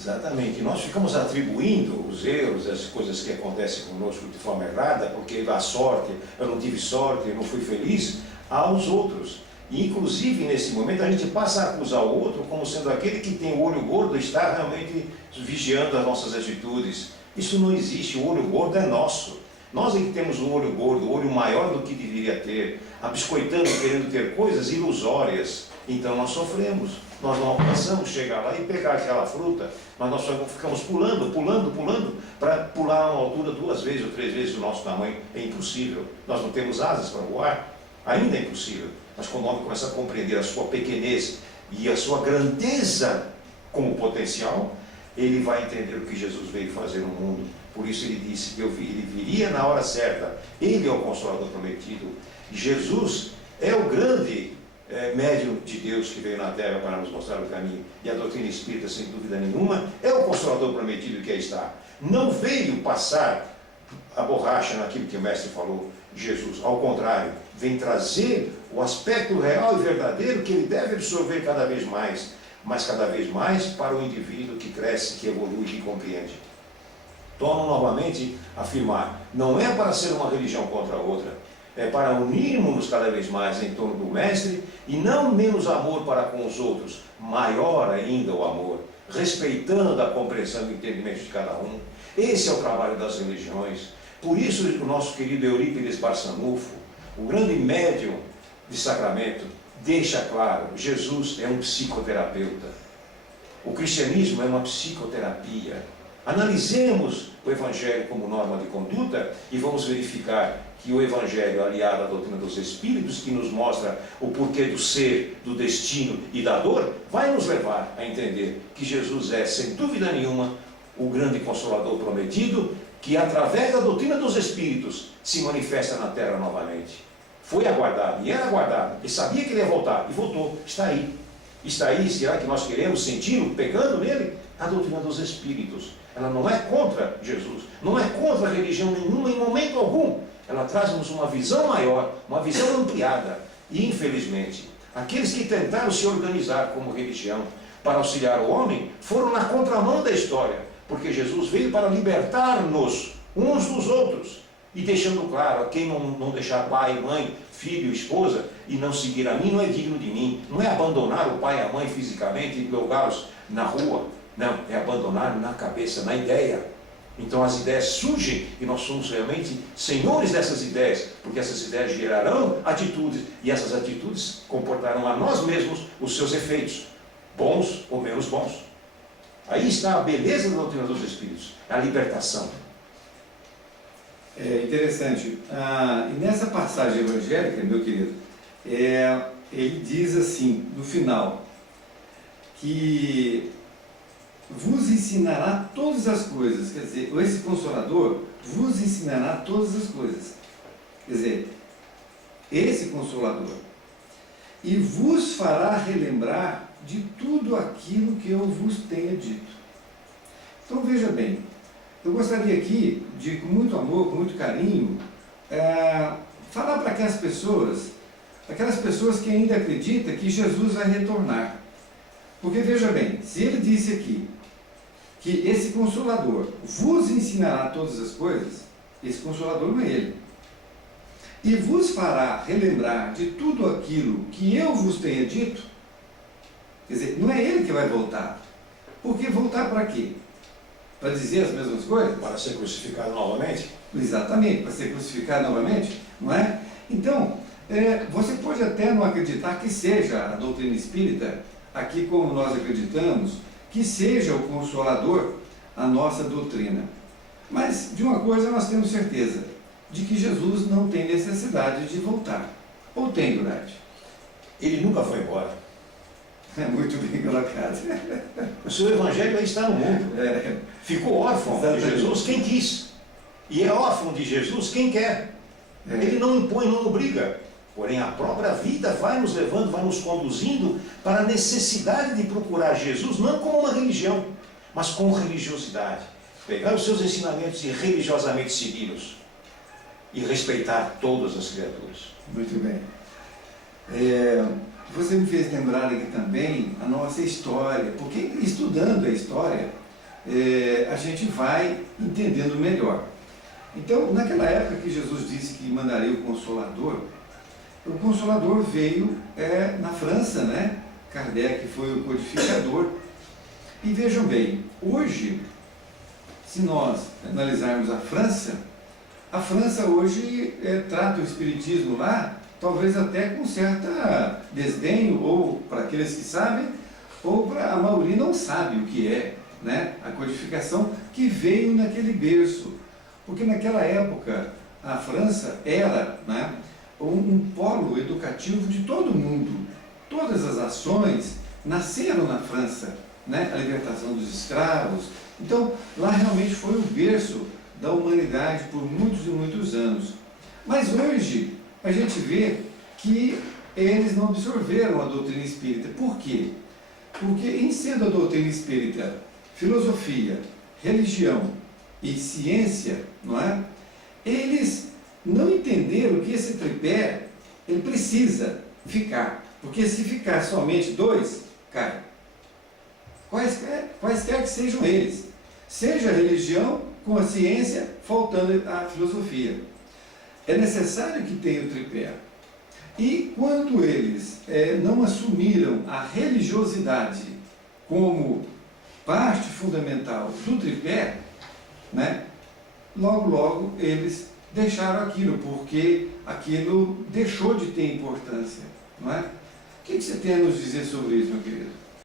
Exatamente. Nós ficamos atribuindo os erros, as coisas que acontecem conosco de forma errada, porque a sorte, eu não tive sorte, eu não fui feliz, aos outros. E, inclusive, nesse momento, a gente passa a acusar o outro como sendo aquele que tem o olho gordo, está realmente vigiando as nossas atitudes. Isso não existe, o olho gordo é nosso. Nós é que temos o olho gordo, o olho maior do que deveria ter, abiscoitando, querendo ter coisas ilusórias. Então nós sofremos, nós não alcançamos chegar lá e pegar aquela fruta, mas nós só ficamos pulando, para pular a uma altura 2 vezes ou 3 vezes o nosso tamanho. É impossível, nós não temos asas para voar, ainda é impossível. Mas quando o homem começa a compreender a sua pequenez e a sua grandeza como potencial, ele vai entender o que Jesus veio fazer no mundo. Por isso ele disse que ele viria na hora certa. Ele é o Consolador prometido. Jesus é o grande médium de Deus que veio na Terra para nos mostrar o caminho. E a doutrina espírita, sem dúvida nenhuma, é o Consolador prometido que aí está. Não veio passar a borracha naquilo que o Mestre falou, Jesus. Ao contrário, vem trazer o aspecto real e verdadeiro que ele deve absorver cada vez mais, mas cada vez mais para o indivíduo que cresce, que evolui e que compreende. Torno novamente a afirmar, não é para ser uma religião contra a outra, é para unirmos-nos cada vez mais em torno do Mestre e não menos amor para com os outros, maior ainda o amor, respeitando a compreensão e o entendimento de cada um. Esse é o trabalho das religiões. Por isso o nosso querido Eurípides Barçanufo, o grande médium de Sacramento, deixa claro, Jesus é um psicoterapeuta. O cristianismo é uma psicoterapia. Analisemos o Evangelho como norma de conduta e vamos verificar que o Evangelho, aliado à doutrina dos Espíritos, que nos mostra o porquê do ser, do destino e da dor, vai nos levar a entender que Jesus é, sem dúvida nenhuma, o grande Consolador prometido, que através da doutrina dos Espíritos se manifesta na Terra novamente. Foi aguardado, e era aguardado, ele sabia que ele ia voltar, e voltou, está aí. Está aí, será que nós queremos senti-lo, pegando nele? A doutrina dos Espíritos, ela não é contra Jesus, não é contra a religião nenhuma em momento algum. Ela traz-nos uma visão maior, uma visão ampliada. E, infelizmente, aqueles que tentaram se organizar como religião para auxiliar o homem, foram na contramão da história, porque Jesus veio para libertar-nos uns dos outros, e deixando claro, a quem não deixar pai, mãe, filho, esposa, e não seguir a mim, não é digno de mim. Não é abandonar o pai e a mãe fisicamente e jogá-los na rua, não, é abandonar na cabeça, na ideia. Então as ideias surgem e nós somos realmente senhores dessas ideias, porque essas ideias gerarão atitudes, e essas atitudes comportarão a nós mesmos os seus efeitos, bons ou menos bons. Aí está a beleza da doutrina dos Espíritos, a libertação. É interessante. E nessa passagem evangélica, meu querido, ele diz assim, no final, que vos ensinará todas as coisas. Quer dizer, esse Consolador vos ensinará todas as coisas. Quer dizer, esse Consolador. E vos fará relembrar de tudo aquilo que eu vos tenha dito. Então veja bem, eu gostaria aqui de, com muito amor, com muito carinho, falar para aquelas pessoas que ainda acreditam que Jesus vai retornar. Porque veja bem, se ele disse aqui que esse Consolador vos ensinará todas as coisas, esse Consolador não é ele. E vos fará relembrar de tudo aquilo que eu vos tenha dito, quer dizer, não é ele que vai voltar. Porque voltar para quê? Para dizer as mesmas coisas? Para ser crucificado novamente? Exatamente, para ser crucificado novamente, não é? Então, você pode até não acreditar que seja a doutrina espírita, aqui como nós acreditamos, que seja o Consolador a nossa doutrina. Mas de uma coisa nós temos certeza, de que Jesus não tem necessidade de voltar. Ou tem, Durante? Ele nunca foi embora. É muito bem colocado. O seu Evangelho aí está no mundo. Ficou órfão de Jesus quem quis. E é órfão de Jesus quem quer. Ele não impõe, não obriga. Porém, a própria vida vai nos levando, vai nos conduzindo para a necessidade de procurar Jesus, não como uma religião, mas com religiosidade. Pegar os seus ensinamentos e religiosamente segui-los. E respeitar todas as criaturas. Muito bem. Você me fez lembrar aqui também a nossa história, porque estudando a história, a gente vai entendendo melhor. Então, naquela época que Jesus disse que mandaria o Consolador veio na França, né? Kardec foi o codificador. E vejam bem, hoje, se nós analisarmos a França hoje trata o Espiritismo lá, talvez até com certa desdenho, ou para aqueles que sabem, ou para a maioria não sabe o que é, né? A codificação que veio naquele berço. Porque naquela época a França era, né, um polo educativo de todo mundo. Todas as ações nasceram na França, né? A libertação dos escravos. Então, lá realmente foi o berço da humanidade por muitos e muitos anos. Mas hoje a gente vê que eles não absorveram a doutrina espírita. Por quê? Porque, em sendo a doutrina espírita filosofia, religião e ciência, não é? Eles não entenderam que esse tripé ele precisa ficar. Porque se ficar somente dois, cai. Quaisquer que sejam eles. Seja a religião com a ciência, faltando a filosofia. É necessário que tenha o tripé. E quando eles não assumiram a religiosidade como parte fundamental do tripé, né, logo eles deixaram aquilo, porque aquilo deixou de ter importância. Não é? O que você tem a nos dizer sobre isso, meu querido?